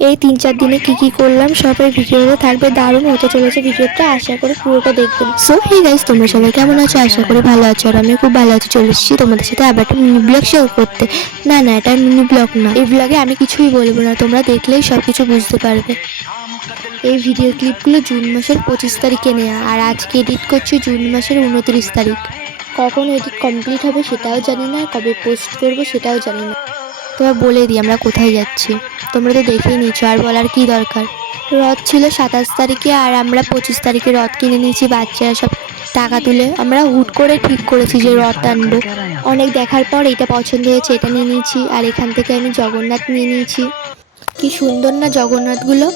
এই 3-4 দিনে কি করলাম সবাই ভিডিওতে থাকবে, দারুণ হতে চলেছে ভিডিওটা, আশা করি পুরোটা দেখবেন। সো হে গাইস, তোমরা সবাই কেমন আছো? আশা করি ভালো আছো, আর আমি খুব ভালো আছি। চলে এসেছি তোমাদের সাথে আবার একটা মিনি ব্লগ শেয়ার করতে। না না, এটা মিনি ব্লগ না, এই ব্লগে আমি কিছুই বলবো না, তোমরা দেখলেই সব কিছু বুঝতে পারবে। এই ভিডিও ক্লিপগুলো জুন মাসের 25 তারিখে নেওয়া, আর আজকে এডিট করছি জুন মাসের 29 তারিখ। কখন এডিট কমপ্লিট হবে সেটাও জানি না, কবে পোস্ট করবো সেটাও জানি না। তোমরা বলে দিই আমরা কোথায় যাচ্ছি, তোমরা তো দেখেই নিয়েছো, আর বলার কি দরকার। রথ ছিল 27 তারিখে, আর আমরা 25 তারিখে রথ কিনে নিয়েছি। বাচ্চারা সব টাকা তুলে আমরা হুট করে ঠিক করেছি যে রথ আনবো। অনেক দেখার পর এটা পছন্দ হয়েছে, এটা নিয়ে নিয়েছি। আর এখান থেকে আমি জগন্নাথ নিয়ে নিয়েছি। কি সুন্দর না জগন্নাথগুলো।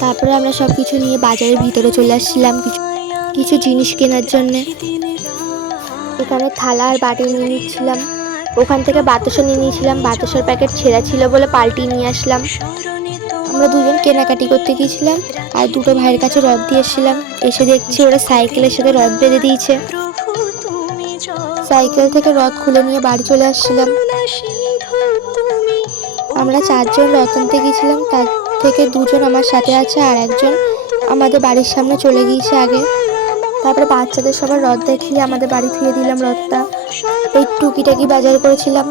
তারপরে আমরা সব কিছু নিয়ে বাজারের ভিতরে চলে আসছিলাম কিছু জিনিস কেনার জন্যে। এখানে থালা আর বাটি নিয়ে নিচ্ছিলাম। ওখান থেকে বাতাসা নিয়ে নিয়েছিলাম, বাতাসার প্যাকেট ছেঁড়া ছিল বলে পাল্টি নিয়ে আসলাম। আমরা দুজন কেনাকাটি করতে গিয়েছিলাম, আর দুটো ভাইয়ের কাছে রথ দিয়ে এসেছিলাম। এসে দেখছি ওরা সাইকেলের সাথে রথ বেঁধে দিয়েছে। সাইকেল থেকে রথ খুলে নিয়ে বাড়ি চলে আসছিলাম। আমরা 4 জন রথ আনতে গিয়েছিলাম, তার থেকে 2 জন আমার সাথে আছে, আর একজন আমাদের বাড়ির সামনে চলে গিয়েছে আগে। তারপরে বাচ্চাদের সবার রথ দেখিয়ে আমাদের বাড়ি থুয়ে দিলাম রথটা। এই টুকিটাকি বাজার করেছিলাম।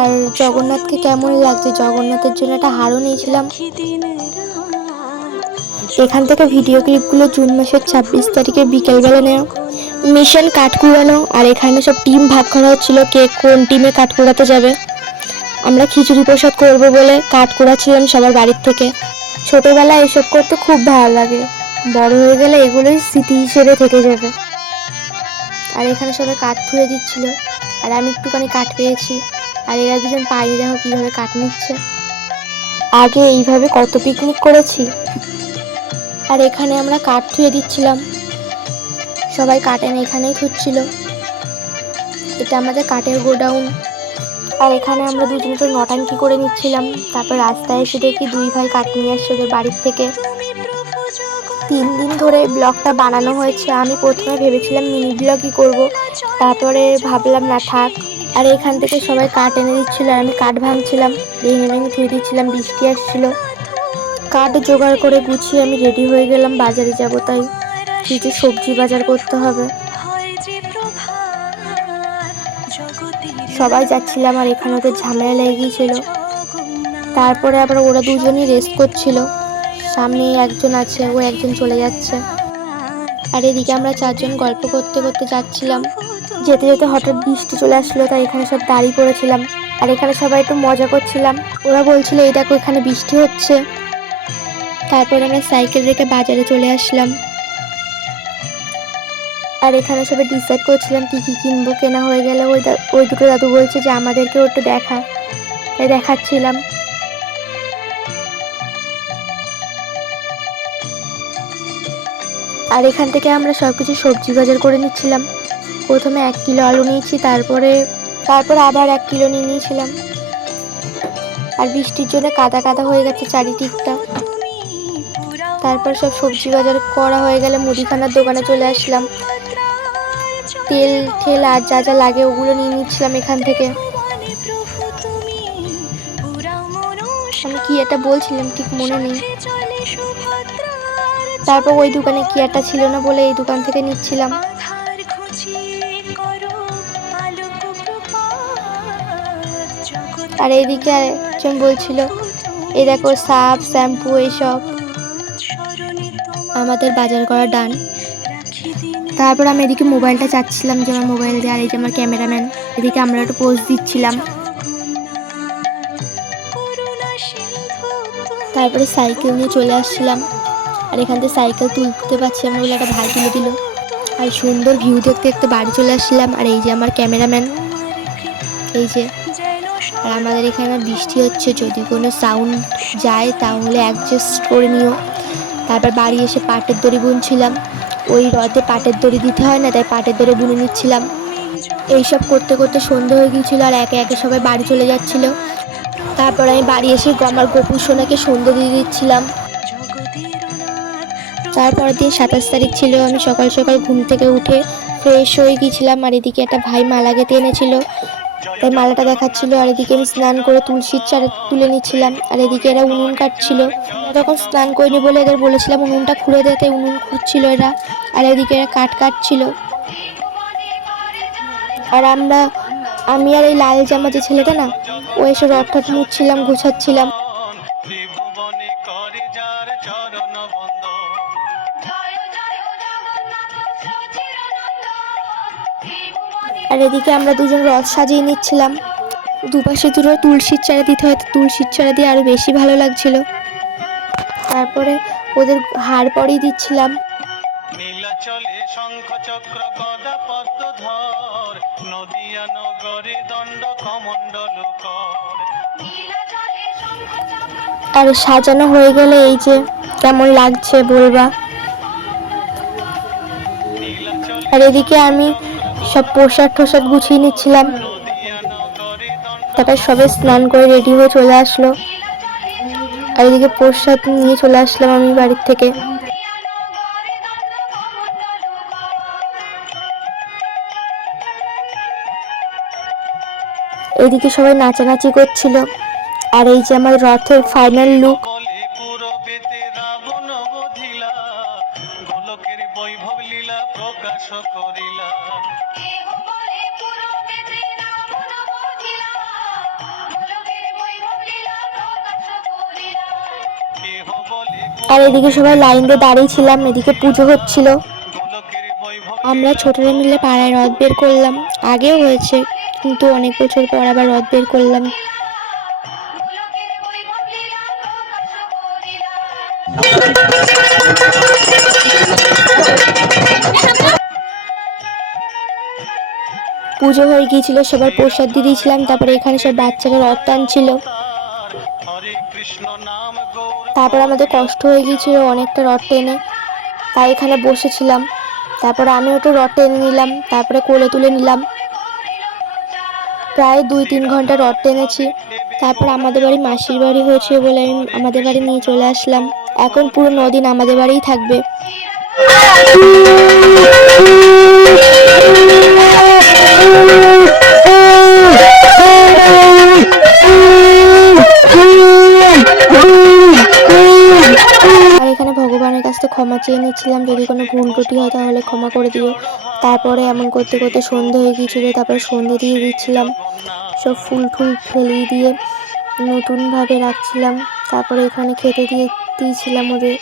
আর জগন্নাথকে কেমন লাগছে, জগন্নাথের জন্য একটা হারও নিয়েছিলাম। এখান থেকে ভিডিও ক্লিপগুলো জুন মাসের 26 তারিখে বিকেলবেলা নেওয়া। মিশন কাঠ কুড়ানো, আর এখানে সব টিম ভাগ করা হচ্ছিল কে কোন টিমে কাঠ কুড়াতে যাবে। আমরা খিচুড়ি প্রসাদ করবো বলে কাঠ কুড়াচ্ছিলাম সবার বাড়ির থেকে। ছোটবেলায় এসব করতে খুব ভালো লাগে, বড় হয়ে গেলে এগুলোই স্মৃতি হিসেবে থেকে যাবে। আর এখানে সবাই কাঠ ধুয়ে দিচ্ছিল, আর আমি একটুখানি কাঠ পেয়েছি। আর এরা দুজন পায়ে দেখো কীভাবে কাঠ নিচ্ছে। আগে এইভাবে কত পিকনিক করেছি। আর এখানে আমরা কাঠ ধুয়ে দিচ্ছিলাম, সবাই কাঠ এনে এখানেই ধুচ্ছিল। এটা আমাদের কাঠের গোডাউন। আর এখানে আমরা দুজন তো নটাঙ্কি করে নিচ্ছিলাম। তারপর রাস্তায় এসে দেখি 2 ভাই কাঠ নিয়ে আসছে ওদের বাড়ির থেকে। 3 দিন ধরে ব্লগটা বানানো হয়েছে। আমি প্রথমে ভেবেছিলাম মিনি ব্লগই করবো, তারপরে ভাবলাম না থাক। আর এখান থেকে সবাই কাঠ এনে দিচ্ছিল, আর আমি কাঠ ভাঙছিলাম, ভেঙে ভেঙে ধুয়ে দিচ্ছিলাম। বৃষ্টি আসছিল। কাঠ জোগাড় করে গুছিয়ে আমি রেডি হয়ে গেলাম, বাজারে যাব, তাই কিছু সবজি বাজার করতে হবে। সবাই যাচ্ছিলাম, আর এখানে ওদের ঝামেলা লেগে গিয়েছিল। তারপরে আবার ওরা দুজনই রেস্ট করছিল। সামনে একজন আছে, ও একজন চলে যাচ্ছে। আর এদিকে আমরা 4 জন গল্প করতে করতে যাচ্ছিলাম। যেতে যেতে হঠাৎ বৃষ্টি চলে আসলো, তাই এখানে সব দাঁড়িয়ে পড়েছিলাম। আর এখানে সবাই একটু মজা করছিলাম। ওরা বলছিল এই দেখো এখানে বৃষ্টি হচ্ছে। তারপরে আমরা সাইকেল রেখে বাজারে চলে আসলাম। আর এখানে সবাই ডিসাইড করছিলাম কি কি কিনবো। কেনা হয়ে গেলে ওই দুটো দাদু বলছে যে আমাদেরকেও একটু দেখা, তাই দেখাচ্ছিলাম। আর এখান থেকে আমরা সব কিছু সবজি বাজার করে নিচ্ছিলাম। প্রথমে 1 কিলো আলু নিয়েছি, তারপরে আবার 1 কিলো নিয়ে নিয়েছিলাম। আর বৃষ্টির জন্য কাদা কাদা হয়ে গেছে চারিদিকটা। তারপর সব সবজি বাজার করা হয়ে গেলে মুদিখানার দোকানে চলে আসলাম। তেল ঠেল আর যা যা লাগে ওগুলো নিয়ে নিচ্ছিলাম এখান থেকে। আমি কি একটা বলছিলাম ঠিক মনে নেই। তারপর ওই দোকানে কি একটা ছিল না বলে এই দোকান থেকে নিচ্ছিলাম। আর এইদিকে একজন বলছিল এই দেখো সার্ফ শ্যাম্পু এইসব। আমাদের বাজার করা ডান। তারপর আমি এদিকে মোবাইলটা চাচ্ছিলাম যে আমার মোবাইল দিয়ে, আর এই যে আমার ক্যামেরাম্যান। এদিকে আমরা একটু পোজ দিচ্ছিলাম। তারপরে সাইকেল নিয়ে চলে আসছিলাম, আর এখান থেকে সাইকেল তুলতে পারছি আমরা বলে একটা ভাই তুলে দিল। আর সুন্দর ভিউ দেখতে দেখতে বাড়ি চলে আসছিলাম। আর এই যে আমার ক্যামেরাম্যান, এই যে। আর আমাদের এখানে বৃষ্টি হচ্ছে, যদি কোনো সাউন্ড যায় তাহলে অ্যাডজাস্ট করে নিও। তারপর বাড়ি এসে পাটের দড়ি বুনছিলাম। ওই রথে পাটের দড়ি দিতে হয় না, তাই পাটের দড়ি বুনে নিচ্ছিলাম। এইসব করতে করতে সন্ধ্যা হয়ে গিয়েছিলো, আর একে একে সবাই বাড়ি চলে যাচ্ছিল। তারপর আমি বাড়ি এসে আমার গোপুর সোনাকে সন্ধ্যা দিয়ে দিচ্ছিলাম। তারপরের দিন 27 তারিখ ছিল। আমি সকাল সকাল ঘুম থেকে উঠে ফ্রেশ হয়ে গিয়েছিলাম। আর এদিকে একটা ভাই মালা গেঁথে এনেছিল, তাই মালাটা দেখাচ্ছিল। আর এদিকে আমি স্নান করে তুলসীর চারা তুলে নিচ্ছিলাম, আর এদিকে এরা উনুন কাটছিল। তখন স্নান করিনি বলে এদের বলেছিলাম উনুনটা খুঁড়ে দিতে, উনুন খুঁড়ছিল এরা। আর এদিকে এরা কাটছিল। আর আমি আর এই লাল জামা যে ছেলেটা না, ও এসে রথ মুছছিলাম, গুছাচ্ছিলাম। আর এদিকে আমরা দুজন রথ সাজিয়ে নিচ্ছিলাম। দুপাশে দুটো তুলসীর চারা দিতে হয়, তুলসীর চারা দিয়ে আরো বেশি ভালো লাগছিল। তারপরে ওদের হাড় পরিয়ে দিচ্ছিলাম। নীলাচলে শঙ্খ চক্র গদা পদ্মধর, নদিয়া নগরে দণ্ড কমণ্ডল কর। আর সাজানো হয়ে গেলে এই যে কেমন লাগছে বলবা। আর এদিকে আমি সব পোশাক টোশাক গুছিয়ে নিচ্ছিলাম। তারপর সবাই স্নান করে রেডি হয়ে চলে আসলো। আর এদিকে প্রসাদ নিয়ে চলে আসলাম আমি বাড়ির থেকে। এদিকে সবাই নাচানাচি করছিল। আর এই যে আমার রথের ফাইনাল লুক। আর এদিকে সবাই লাইন দিয়ে দাঁড়িয়েছিলাম, এদিকে পুজো হচ্ছিল। আমরা ছোটরা মিলে পাড়ায় রথ বের করলাম, আগেও হয়েছে কিন্তু অনেক বছর পর আবার রথ বের করলাম। পুজো হয়ে গিয়েছিল, সবার প্রসাদ দিয়ে দিয়েছিলাম। তারপরে এখানে সব বাচ্চারা রথ টানছিল। তারপর আমাদের কষ্ট হয়ে গিয়েছিল অনেকটা রথ টেনে, তাই এখানে বসেছিলাম। তারপরে আমিও একটু রথ টেনে নিলাম, তারপরে কোলে তুলে নিলাম। প্রায় 2-3 ঘন্টা রথ টেনেছি। তারপর আমাদের বাড়ি মাসির বাড়ি হয়েছে বলে আমি আমাদের বাড়ি নিয়ে চলে আসলাম। এখন পুরো 9 দিন আমাদের বাড়িই থাকবে। আর এখানে ভগবানের কাছ থেকে ক্ষমা চেয়ে নিচ্ছিলাম, যদি কোনো ভুল ত্রুটি হয় তাহলে ক্ষমা করে দিও। তারপরে এমন করতে করতে সন্ধে হয়ে গিয়েছিল, তারপরে সন্ধে দিয়ে দিচ্ছিলাম, সব ফুল টুল ফেলিয়ে দিয়ে নতুনভাবে রাখছিলাম। তারপরে এখানে খেতে দিয়েছিলাম ওদের।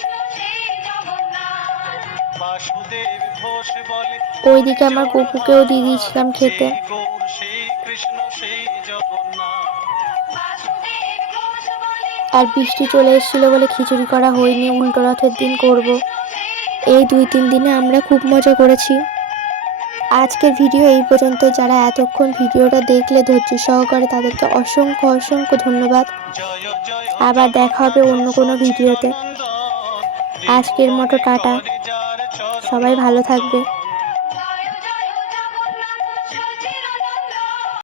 ওইদিকে আমার গপুকেও দিয়ে দিয়েছিলাম খেতে। আর বৃষ্টি চলে এসেছিল বলে খিচুড়ি করা হয়নি, উল্টো রথের দিন করব। এই 2-3 দিনে আমরা খুব মজা করেছি। আজকের ভিডিও এই পর্যন্ত। যারা এতক্ষণ ভিডিওটা দেখলে ধৈর্য সহকারে, তাদেরকে অসংখ্য অসংখ্য ধন্যবাদ। আবার দেখা হবে অন্য কোনো ভিডিওতে। আজকের মতো টাটা, সবাই ভালো থাকবে।